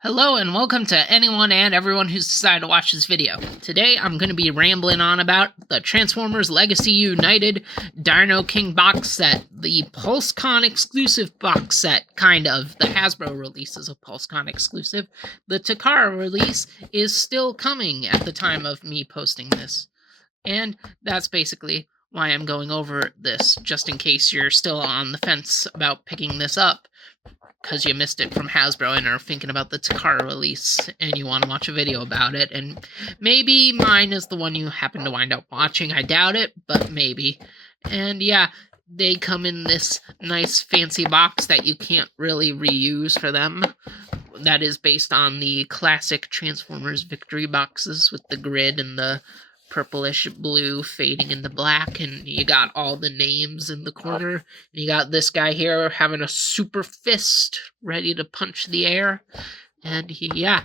Hello and welcome to anyone and everyone who's decided to watch this video. Today I'm going to be rambling on about the Transformers Legacy United Dinoking box set, the PulseCon exclusive box set, kind of. The Hasbro release is a PulseCon exclusive. The Takara release is still coming at the time of me posting this. And that's basically why I'm going over this, just in case you're still on the fence about picking this up, because you missed it from Hasbro and are thinking about the Takara release and you want to watch a video about it. And maybe mine is the one you happen to wind up watching. I doubt it, but maybe. And yeah, they come in this nice fancy box that you can't really reuse for them. That is based on the classic Transformers Victory boxes with the grid and the purplish blue fading into black, and you got all the names in the corner. And you got this guy here having a super fist ready to punch the air. And yeah,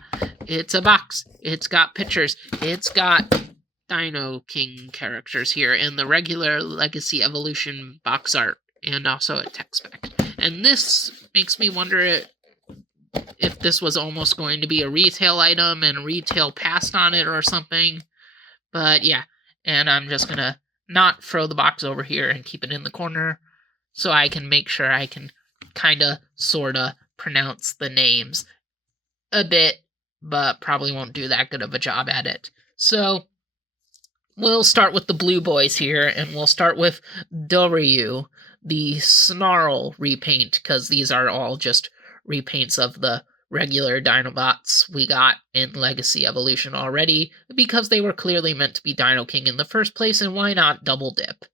it's a box. It's got pictures. It's got Dinoking characters here and the regular Legacy Evolution box art, and also a tech spec. And this makes me wonder if this was almost going to be a retail item and retail passed on it or something. But yeah, and I'm just gonna not throw the box over here and keep it in the corner so I can make sure I can kinda, sorta pronounce the names a bit, but probably won't do that good of a job at it. So we'll start with the blue boys here, and we'll start with Doryu, the Snarl repaint, because these are all just repaints of the regular Dinobots we got in Legacy Evolution already, because they were clearly meant to be Dinoking in the first place, and why not double dip?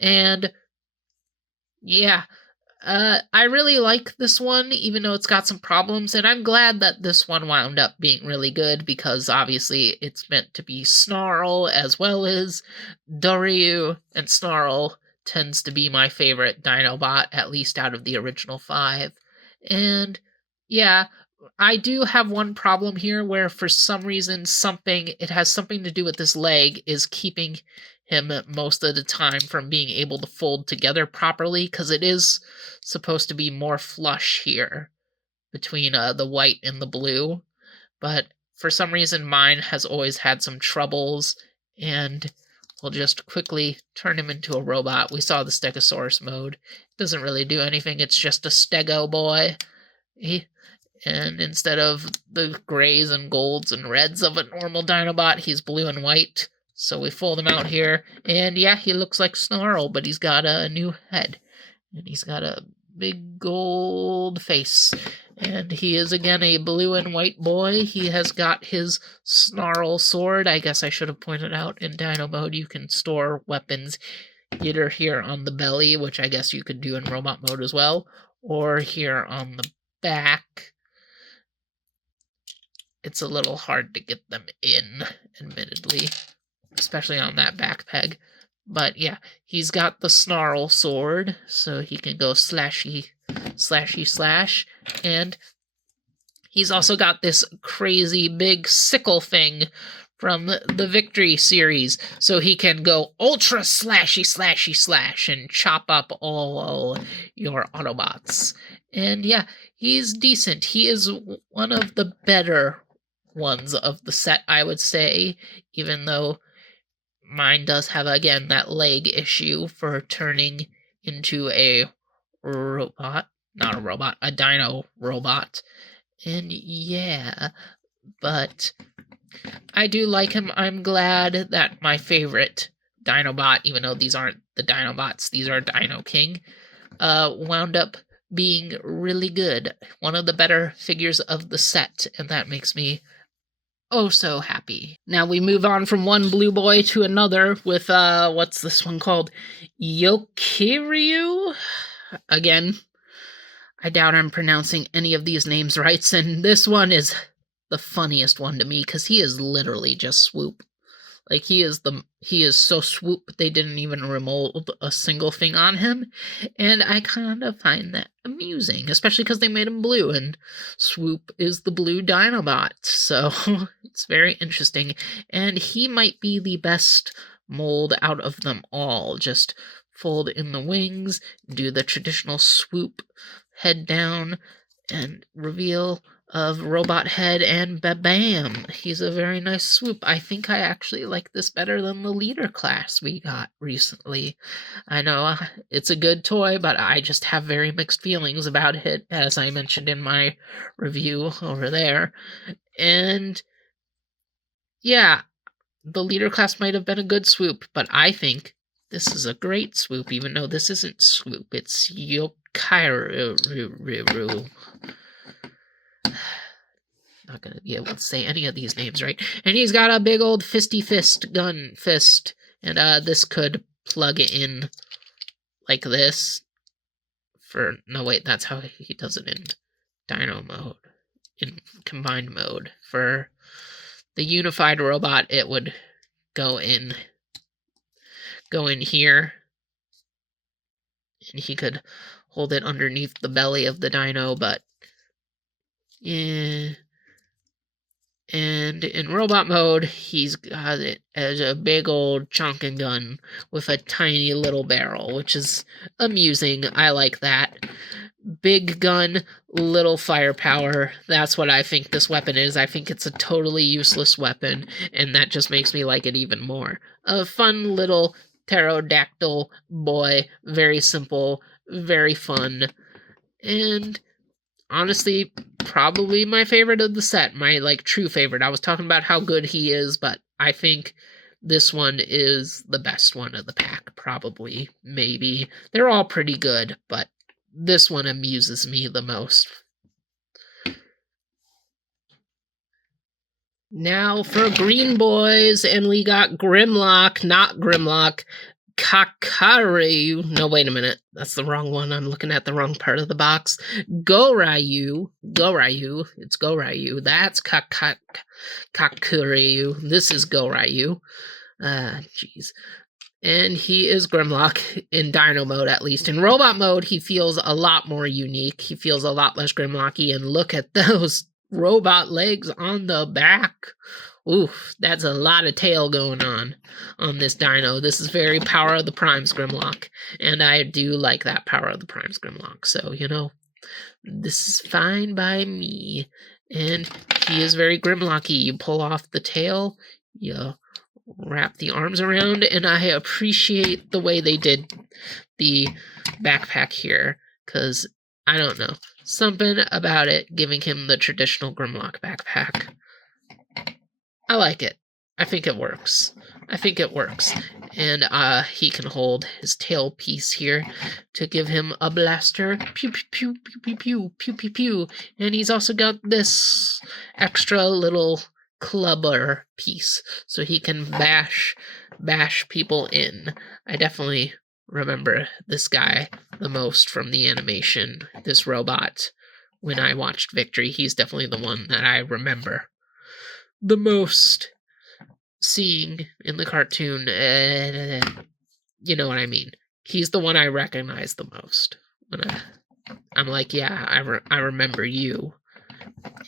And yeah, I really like this one, even though it's got some problems, and I'm glad that this one wound up being really good, because obviously it's meant to be Snarl as well as Doryu, and Snarl tends to be my favorite Dinobot, at least out of the original 5. And yeah, I do have one problem here where for some reason it has something to do with this leg is keeping him most of the time from being able to fold together properly, because it is supposed to be more flush here between the white and the blue. But for some reason mine has always had some troubles, and we'll just quickly turn him into a robot. We saw the Stegosaurus mode. It doesn't really do anything, it's just a Stego boy. And instead of the grays and golds and reds of a normal Dinobot, he's blue and white. So we fold him out here, and yeah, he looks like Snarl, but he's got a new head. And he's got a big gold face. And he is again a blue and white boy. He has got his Snarl sword. I guess I should have pointed out in Dino mode you can store weapons either here on the belly, which I guess you could do in robot mode as well, or here on the back. It's a little hard to get them in, admittedly, especially on that back peg. But yeah, he's got the Snarl sword, so he can go slashy, slashy, slash. And he's also got this crazy big sickle thing from the Victory series, so he can go ultra slashy, slashy, slash and chop up all your Autobots. And yeah, he's decent. He is one of the better ones of the set, I would say, even though mine does have, again, that leg issue for turning into a robot. Not a robot, a dino robot. And yeah, but I do like him. I'm glad that my favorite Dinobot, even though these aren't the Dinobots, these are Dinoking, wound up being really good. One of the better figures of the set, and that makes me oh so happy. Now we move on from one blue boy to another with, what's this one called? Yokiryu? Again, I doubt I'm pronouncing any of these names right, and this one is the funniest one to me, because he is literally just Swoop. Like, he is so Swoop, they didn't even remold a single thing on him, and I kind of find that amusing, especially because they made him blue, and Swoop is the blue Dinobot, so it's very interesting, and he might be the best mold out of them all. Just fold in the wings, do the traditional swoop, head down, and reveal of robot head and bam, he's a very nice swoop. I think I actually like this better than the leader class we got recently. I know it's a good toy, but I just have very mixed feelings about it, as I mentioned in my review over there. And yeah, the leader class might have been a good swoop, but I think this is a great swoop, even though this isn't swoop, it's Yokairu. Not gonna be able to say any of these names right. And he's got a big old fisty fist, gun fist. And this could plug in like this. No wait, that's how he does it in Dino mode. In combined mode. For the unified robot, it would go in here. And he could hold it underneath the belly of the dino, but yeah. And in robot mode, he's got it as a big old chonking gun with a tiny little barrel, which is amusing. I like that. Big gun, little firepower. That's what I think this weapon is. I think it's a totally useless weapon, and that just makes me like it even more. A fun little pterodactyl boy. Very simple, very fun, and honestly, probably my favorite of the set. My, true favorite. I was talking about how good he is, but I think this one is the best one of the pack, probably, maybe. They're all pretty good, but this one amuses me the most. Now for Green Boys, and we got Grimlock, not Grimlock, Kakaru. No, wait a minute. That's the wrong one. I'm looking at the wrong part of the box. Goryu. It's Goryu. That's Kakaru. This is Goryu. Jeez. And he is Grimlock in Dino mode, at least. In Robot mode, he feels a lot more unique. He feels a lot less Grimlocky. And look at those robot legs on the back. Oof, that's a lot of tail going on this dino. This is very Power of the Primes Grimlock. And I do like that Power of the Primes Grimlock. So, this is fine by me. And he is very Grimlocky. You pull off the tail, you wrap the arms around, and I appreciate the way they did the backpack here, because, I don't know, something about it giving him the traditional Grimlock backpack. I like it. I think it works. And he can hold his tail piece here to give him a blaster. Pew, pew, pew, pew, pew, pew, pew, pew, pew. And he's also got this extra little clubber piece, so he can bash people in. I definitely remember this guy the most from the animation, this robot. When I watched Victory, he's definitely the one that I remember the most seeing in the cartoon. You know what I mean. He's the one I recognize the most. When I'm like, yeah, I remember you.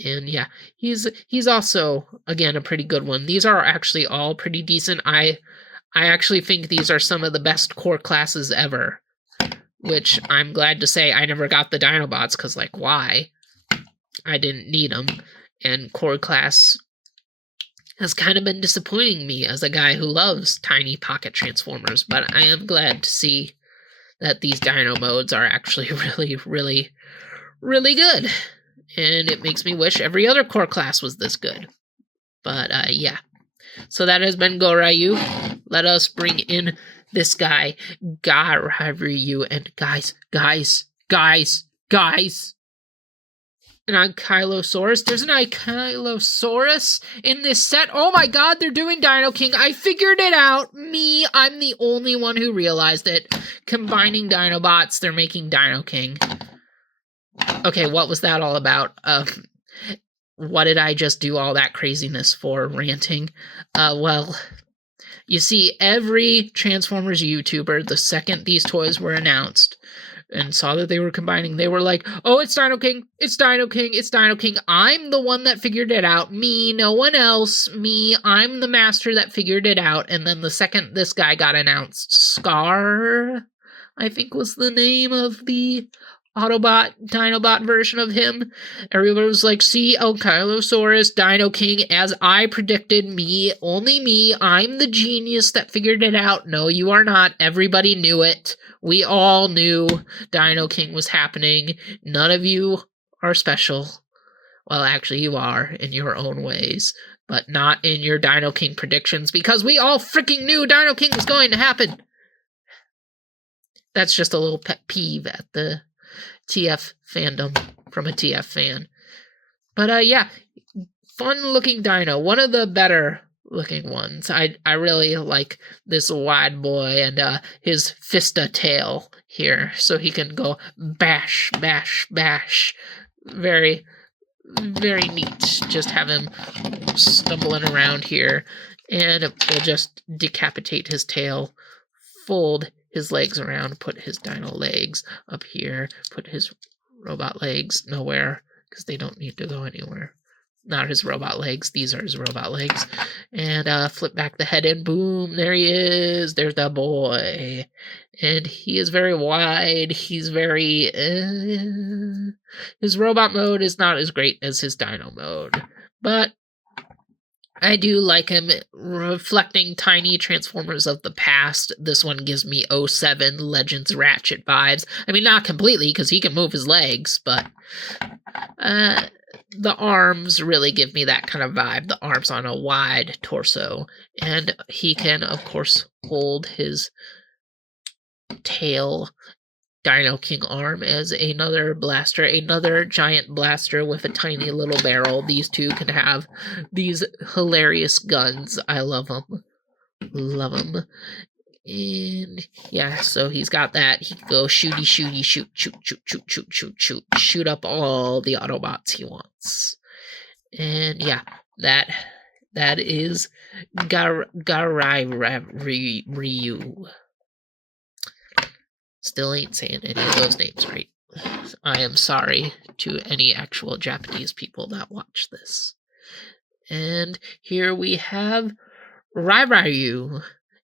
And yeah, he's also, again, a pretty good one. These are actually all pretty decent. I actually think these are some of the best core classes ever, which I'm glad to say I never got the Dinobots, because, why? I didn't need them. And core class has kind of been disappointing me as a guy who loves tiny pocket transformers, but I am glad to see that these dino modes are actually really, really, really good. And it makes me wish every other core class was this good. But, yeah. So that has been Goryu. Let us bring in this guy, Goryu. And guys. An Ankylosaurus. There's an Ankylosaurus in this set. Oh my god, they're doing Dinoking. I figured it out. I'm the only one who realized it. Combining Dinobots, they're making Dinoking. Okay, what was that all about? What did I just do all that craziness for, ranting? Well, you see, every Transformers YouTuber, the second these toys were announced, and saw that they were combining, they were like, oh, it's Dinoking, it's Dinoking, it's Dinoking. I'm the one that figured it out. Me, no one else. Me, I'm the master that figured it out. And then the second this guy got announced, Scar, I think was the name of the Autobot, Dinobot version of him. Everybody was like, see, Ankylosaurus, Dinoking, as I predicted, me, only me, I'm the genius that figured it out. No, you are not. Everybody knew it. We all knew Dinoking was happening. None of you are special. Well, actually, you are in your own ways, but not in your Dinoking predictions, because we all freaking knew Dinoking was going to happen. That's just a little pet peeve at the TF fandom from a TF fan. But yeah, fun looking dino. One of the better looking ones. I really like this wide boy and his fista tail here, so he can go bash, bash, bash. Very, very neat. Just have him stumbling around here, and we'll just decapitate his tail, fold his legs around, put his dino legs up here, put his robot legs nowhere, because they don't need to go anywhere. Not his robot legs, these are his robot legs. And flip back the head and boom, there he is. There's the boy. And he is very wide. He's very... his robot mode is not as great as his dino mode. But I do like him reflecting tiny Transformers of the past. This one gives me 07 Legends Ratchet vibes. I mean, not completely, because he can move his legs, but the arms really give me that kind of vibe. The arms on a wide torso. And he can, of course, hold his tail Dinoking arm as another blaster, another giant blaster with a tiny little barrel. These two can have these hilarious guns. I love them. Love them. And yeah, so he's got that. He can go shooty, shooty, shoot, shoot, shoot, shoot, shoot, shoot, shoot, shoot up all the Autobots he wants. And yeah, that is Garai Ryu. Still ain't saying any of those names right. I am sorry to any actual Japanese people that watch this. And here we have Ryu,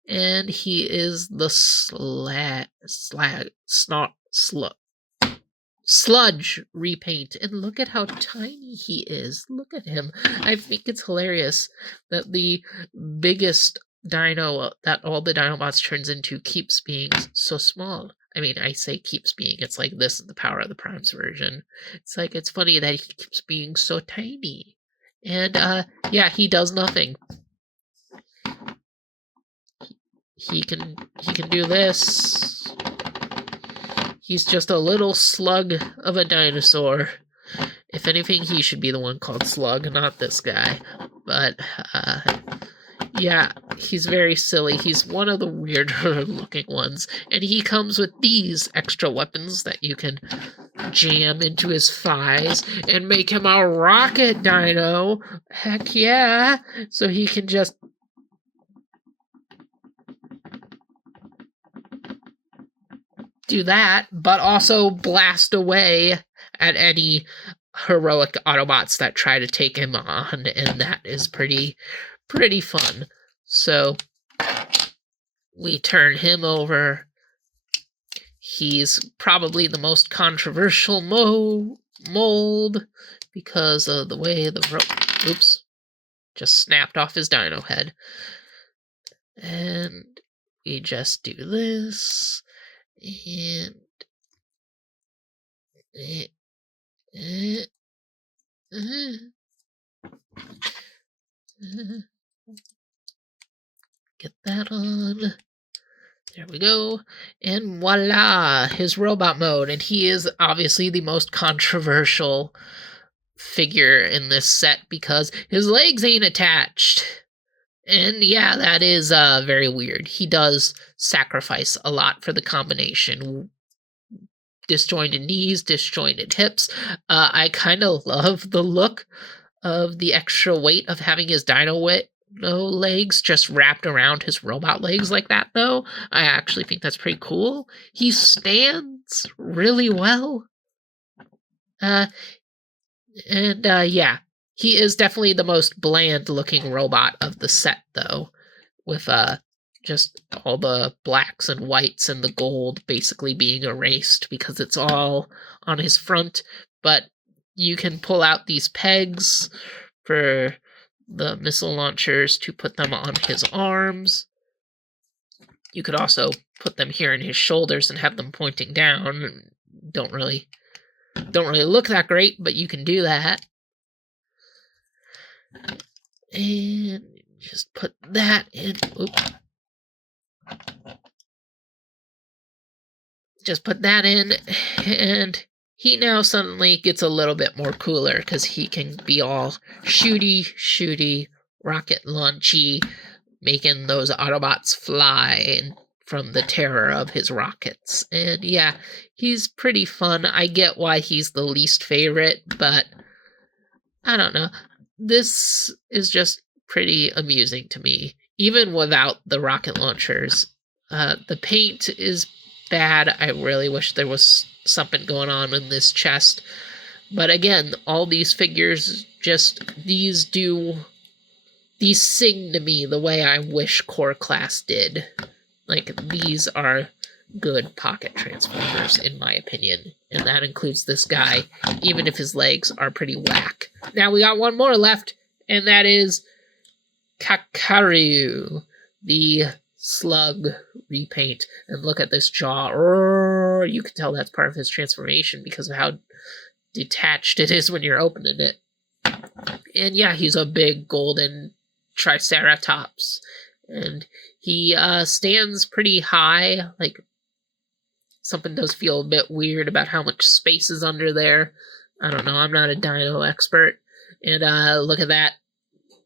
and he is the sludge repaint. And look at how tiny he is. Look at him. I think it's hilarious that the biggest dino that all the Dinobots turns into keeps being so small. I mean, I say keeps being, it's like this is the Power of the Primes version. It's like, it's funny that he keeps being so tiny. And, yeah, he does nothing. He can do this. He's just a little slug of a dinosaur. If anything, he should be the one called Slug, not this guy. But, yeah, he's very silly. He's one of the weirder looking ones. And he comes with these extra weapons that you can jam into his thighs and make him a rocket dino. Heck yeah. So he can just... do that, but also blast away at any heroic Autobots that try to take him on. And that is pretty fun. So we turn him over. He's probably the most controversial mold because of the way the oops, just snapped off his dino head. And we just do this and get that on. There we go. And voila, his robot mode. And he is obviously the most controversial figure in this set because his legs ain't attached. And yeah, that is very weird. He does sacrifice a lot for the combination. Disjointed knees, disjointed hips. I kind of love the look of the extra weight of having his dino legs just wrapped around his robot legs like that, though. I actually think that's pretty cool. He stands really well. Yeah, he is definitely the most bland-looking robot of the set, though, with just all the blacks and whites and the gold basically being erased because it's all on his front. But you can pull out these pegs for the missile launchers to put them on his arms. You could also put them here in his shoulders and have them pointing down. Don't really look that great, but you can do that. And just put that in. Oops. Just put that in, and he now suddenly gets a little bit more cooler because he can be all shooty, rocket launchy, making those Autobots fly from the terror of his rockets. And yeah, he's pretty fun. I get why he's the least favorite, but I don't know. This is just pretty amusing to me, even without the rocket launchers. The paint is bad. I really wish there was something going on in this chest. But again, all these figures these sing to me the way I wish Core Class did. Like, these are good pocket transformers, in my opinion. And that includes this guy, even if his legs are pretty whack. Now we got one more left, and that is Kakaru, the slug repaint. And look at this jaw. You can tell that's part of his transformation because of how detached it is when you're opening it. And yeah, he's a big golden triceratops. And he stands pretty high. Like, something does feel a bit weird about how much space is under there. I don't know, I'm not a dino expert. And look at that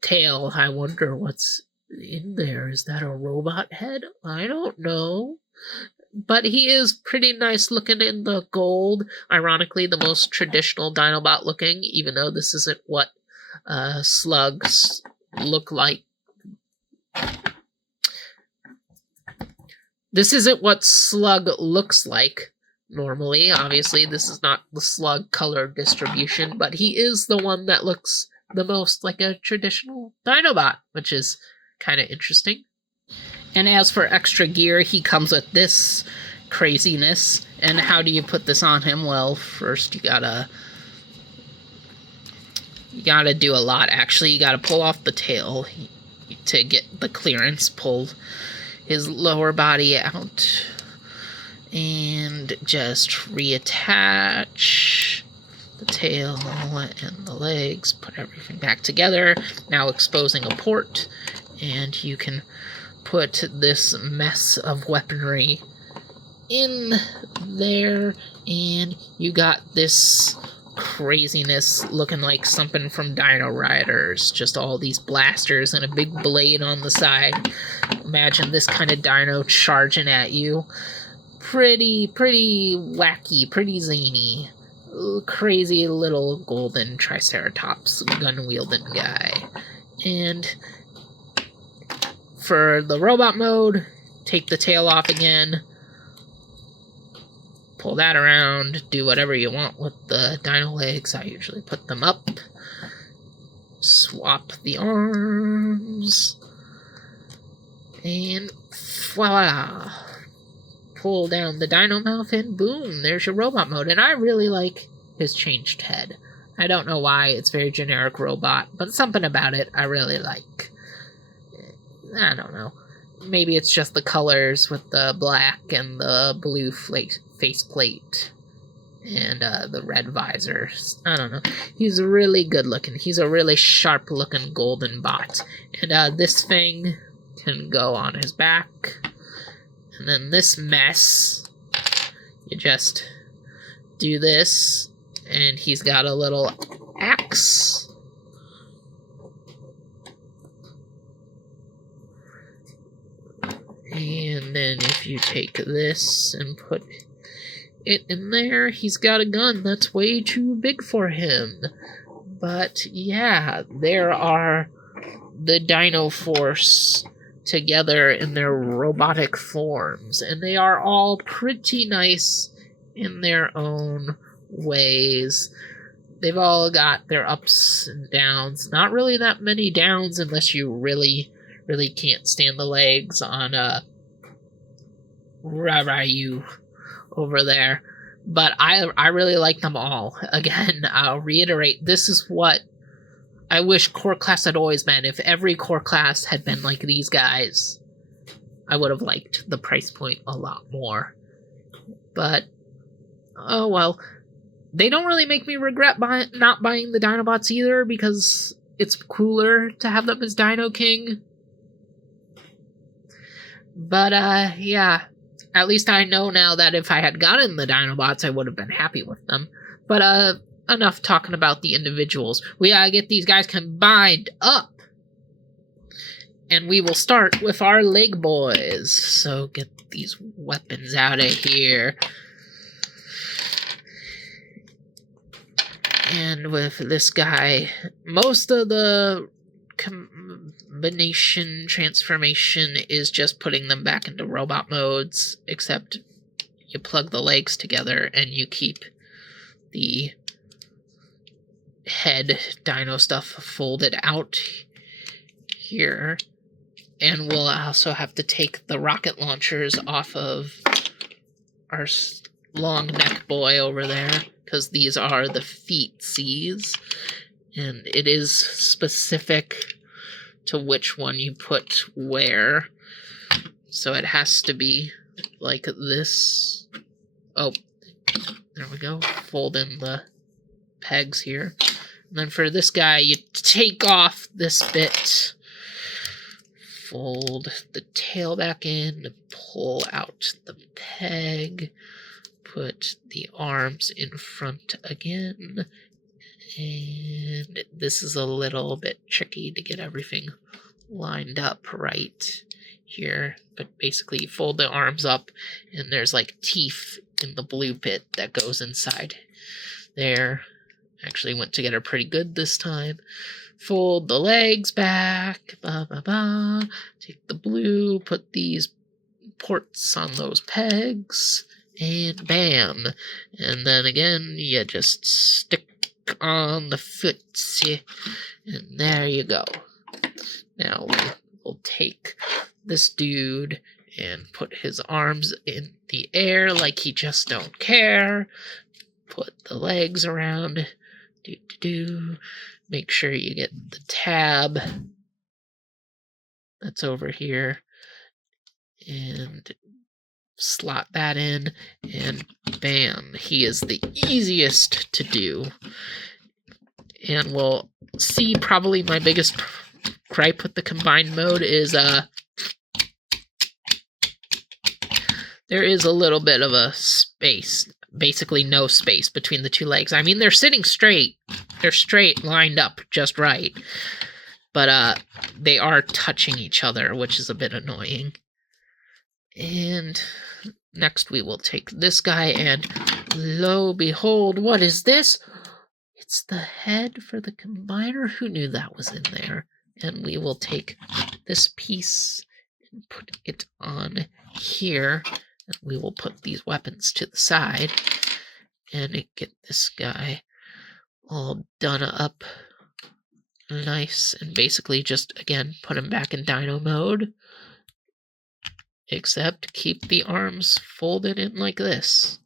tail. I wonder what's in there. Is that a robot head? I don't know. But he is pretty nice looking in the gold. Ironically, the most traditional Dinobot looking, even though this isn't what slugs look like. This isn't what slug looks like normally. Obviously, this is not the slug color distribution, but he is the one that looks the most like a traditional Dinobot, which is kind of interesting. And as for extra gear, he comes with this craziness. And how do you put this on him? Well, first you gotta do a lot, actually. You gotta pull off the tail to get the clearance, pull his lower body out, and just reattach the tail and the legs, put everything back together, now exposing a port, and you can put this mess of weaponry in there, and you got this craziness looking like something from Dino Riders. Just all these blasters and a big blade on the side. Imagine this kind of dino charging at you. Pretty wacky, pretty zany. Crazy little golden triceratops gun-wielding guy. And for the robot mode, take the tail off again. Pull that around, do whatever you want with the dino legs. I usually put them up. Swap the arms. And voila. Pull down the dino mouth and boom, there's your robot mode. And I really like his changed head. I don't know why, it's very generic robot, but something about it I really like. I don't know. Maybe it's just the colors with the black and the blue faceplate and the red visor. I don't know. He's really good looking. He's a really sharp looking golden bot. And this thing can go on his back. And then this mess, you just do this, and he's got a little axe. And then if you take this and put it in there, he's got a gun that's way too big for him. But yeah, there are the Dino Force together in their robotic forms, and they are all pretty nice in their own ways. They've all got their ups and downs. Not really that many downs unless you really really can't stand the legs on Ryu over there. But I really like them all. Again, I'll reiterate, this is what I wish core class had always been. If every core class had been like these guys, I would have liked the price point a lot more. But, oh well. They don't really make me regret not buying the Dinobots either, because it's cooler to have them as Dinoking. But, yeah. At least I know now that if I had gotten the Dinobots, I would have been happy with them. But, enough talking about the individuals. We gotta get these guys combined up. And we will start with our leg boys. So get these weapons out of here. And with this guy, most of the combination transformation is just putting them back into robot modes, except you plug the legs together and you keep the head dino stuff folded out here. And we'll also have to take the rocket launchers off of our long neck boy over there, because these are the feetsies, and it is specific to which one you put where. So it has to be like this. Oh, there we go. Fold in the pegs here. And then for this guy, you take off this bit, fold the tail back in, pull out the peg, put the arms in front again, and this is a little bit tricky to get everything lined up right here, but basically you fold the arms up and there's like teeth in the blue bit that goes inside there. Actually went together pretty good this time. Fold the legs back, take the blue, put these ports on those pegs, and bam. And then again, you just stick on the footsie, and there you go. Now we'll take this dude and put his arms in the air like he just don't care. Put the legs around. Make sure you get the tab that's over here and slot that in, and bam, he is the easiest to do. And we'll see, probably my biggest gripe with the combined mode is there is a little bit of a space, basically no space between the two legs. I mean, they're sitting straight. They're straight, lined up just right. But they are touching each other, which is a bit annoying. And next we will take this guy, and lo behold, what is this? It's the head for the combiner. Who knew that was in there? And we will take this piece and put it on here. And we will put these weapons to the side and get this guy all done up nice, and basically just, again, put him back in dino mode, except keep the arms folded in like this.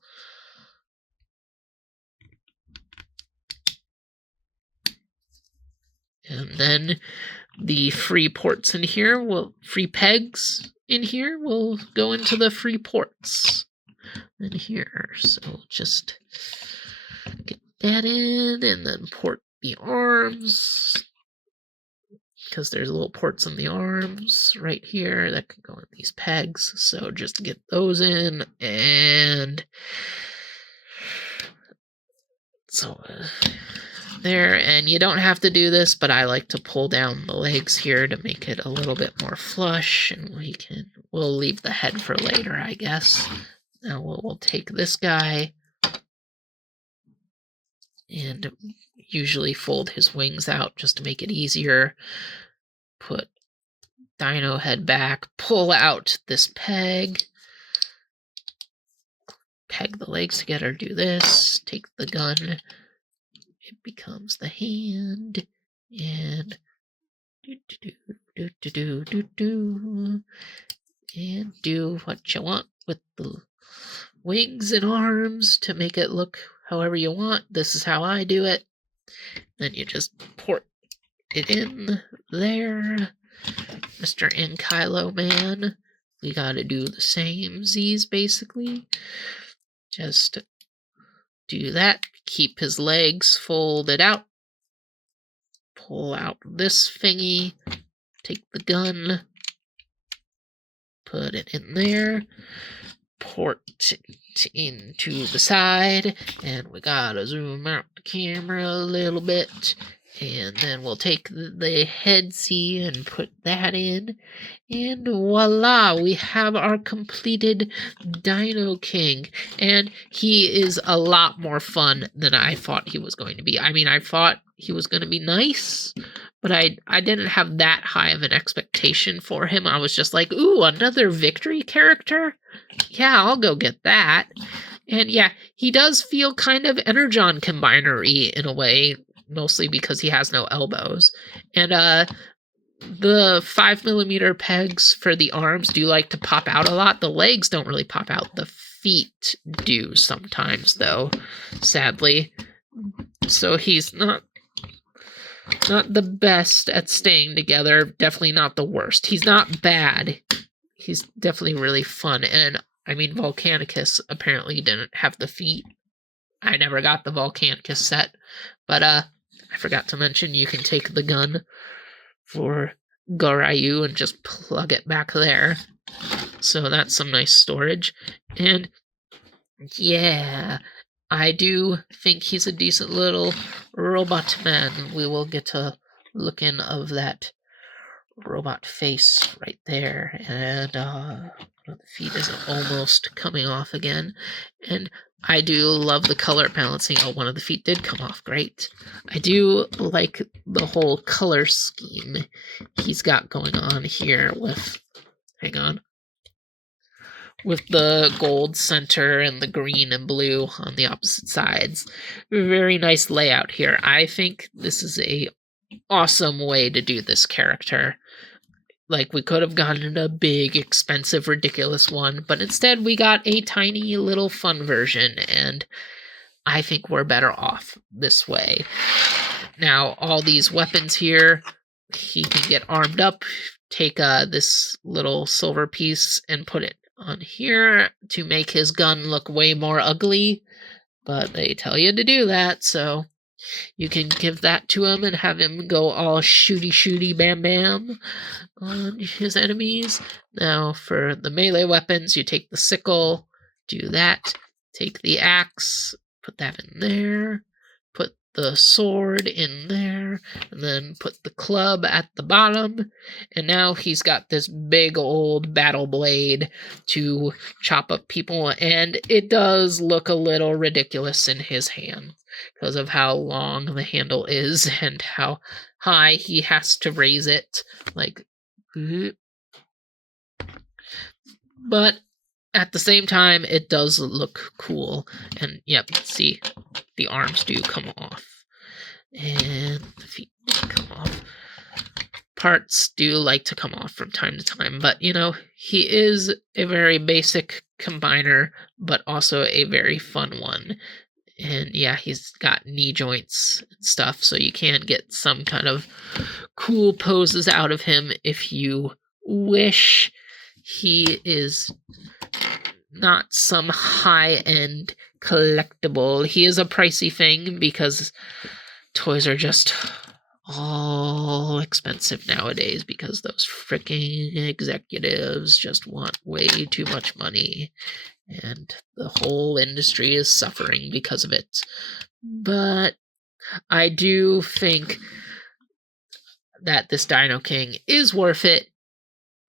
And then the free ports in here free pegs in here will go into the free ports in here. So just get that in, and then port the arms, because there's little ports on the arms right here that can go in these pegs. So just get those in, and so there. And you don't have to do this, but I like to pull down the legs here to make it a little bit more flush, and we'll leave the head for later, I guess. Now we'll take this guy and usually fold his wings out just to make it easier. Put dino head back, pull out this peg, peg the legs together, do this, take the gun, it becomes the hand, and And do what you want with the wings and arms to make it look however you want. This is how I do it. Then you just port it in there. Mr. Ankylo Man, we gotta do the same Z's basically. Just do that. Keep his legs folded out. Pull out this thingy. Take the gun. Put it in there. Port it into the side. And we gotta zoom out the camera a little bit. And then we'll take the head C and put that in. And voila, we have our completed Dinoking. And he is a lot more fun than I thought he was going to be. I mean, I thought he was going to be nice, but I didn't have that high of an expectation for him. I was just like, ooh, another victory character? Yeah, I'll go get that. And yeah, he does feel kind of Energon Combiner-y in a way, mostly because he has no elbows. And the 5mm pegs for the arms do like to pop out a lot. The legs don't really pop out. The feet do sometimes, though, sadly. So he's not the best at staying together. Definitely not the worst. He's not bad. He's definitely really fun. And I mean, Volcanicus apparently didn't have the feet. I never got the Volcanicus set. But I forgot to mention you can take the gun for Goryu and just plug it back there. So that's some nice storage. And yeah, I do think he's a decent little robot man. We will get to look in of that robot face right there. And the feet is almost coming off again. And I do love the color balancing. Oh, one of the feet did come off. Great. I do like the whole color scheme he's got going on here with, hang on, with the gold center and the green and blue on the opposite sides. Very nice layout here. I think this is a awesome way to do this character. Like, we could have gotten a big, expensive, ridiculous one, but instead we got a tiny little fun version, and I think we're better off this way. Now, all these weapons here, he can get armed up, take this little silver piece and put it on here to make his gun look way more ugly, but they tell you to do that, so you can give that to him and have him go all shooty bam bam on his enemies. Now for the melee weapons, you take the sickle, do that, take the axe, put that in there, put the sword in there, and then put the club at the bottom. And now he's got this big old battle blade to chop up people, and it does look a little ridiculous in his hand because of how long the handle is and how high he has to raise it. Like, but at the same time, it does look cool. And yep, see, the arms do come off. And the feet do come off. Parts do like to come off from time to time, but you know, he is a very basic combiner, but also a very fun one. And yeah, he's got knee joints and stuff, so you can get some kind of cool poses out of him if you wish. He is not some high-end collectible. He is a pricey thing because toys are just all expensive nowadays because those freaking executives just want way too much money. And the whole industry is suffering because of it. But I do think that this Dinoking is worth it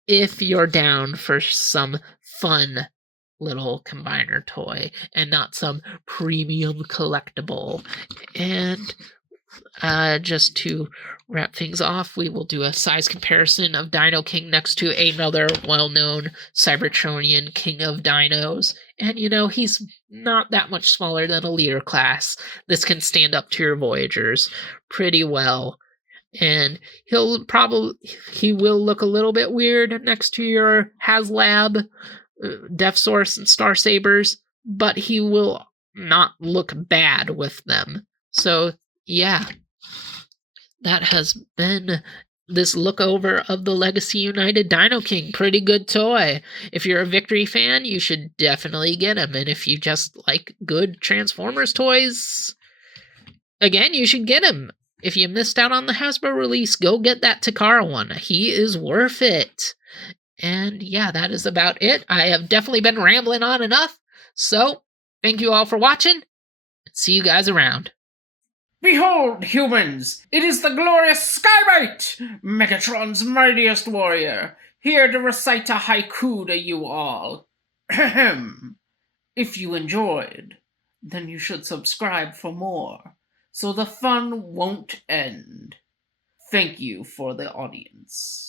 if you're down for some fun little combiner toy and not some premium collectible. And just to wrap things off, we will do a size comparison of Dinoking next to another well-known Cybertronian king of dinos. And you know, he's not that much smaller than a leader class. This can stand up to your Voyagers pretty well. and he will look a little bit weird next to your HasLab, Def Source, and Star Sabers, but he will not look bad with them. So yeah, that has been this look over of the Legacy United Dinoking. Pretty good toy. If you're a Victory fan, you should definitely get him. And if you just like good Transformers toys, again, you should get him. If you missed out on the Hasbro release, go get that Takara one. He is worth it. And yeah, that is about it. I have definitely been rambling on enough. So, thank you all for watching. See you guys around. Behold, humans! It is the glorious Skybite, Megatron's mightiest warrior, here to recite a haiku to you all. Ahem. If you enjoyed, then you should subscribe for more, so the fun won't end. Thank you for the audience.